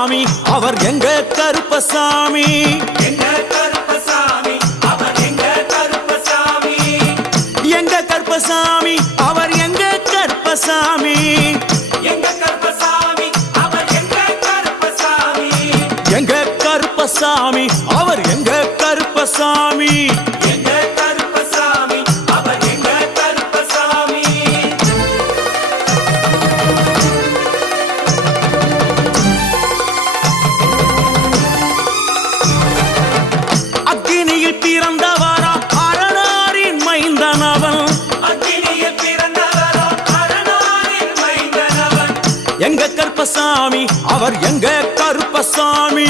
கருப்பசாமி அவர் எங்க கருப்பசாமி எங்க கருப்பசாமி அவர் எங்க கருப்பசாமி எங்க கருப்பசாமி அவர் எங்க கருப்பசாமி எங்க கருப்பசாமி அவர் எங்க கருப்பசாமி எங்க கருப்பசாமி அவர் எங்க கருப்பசாமி எங்க கருப்பசாமி அவர் எங்க கருப்பசாமி அக்கினியில் பிறந்தவரா அரணாரின் மைந்தனவன் அக்கினியில் பிறந்தவரோ அரணாரின் மைந்தனவன் எங்க கருப்பசாமி அவர் எங்க கருப்பசாமி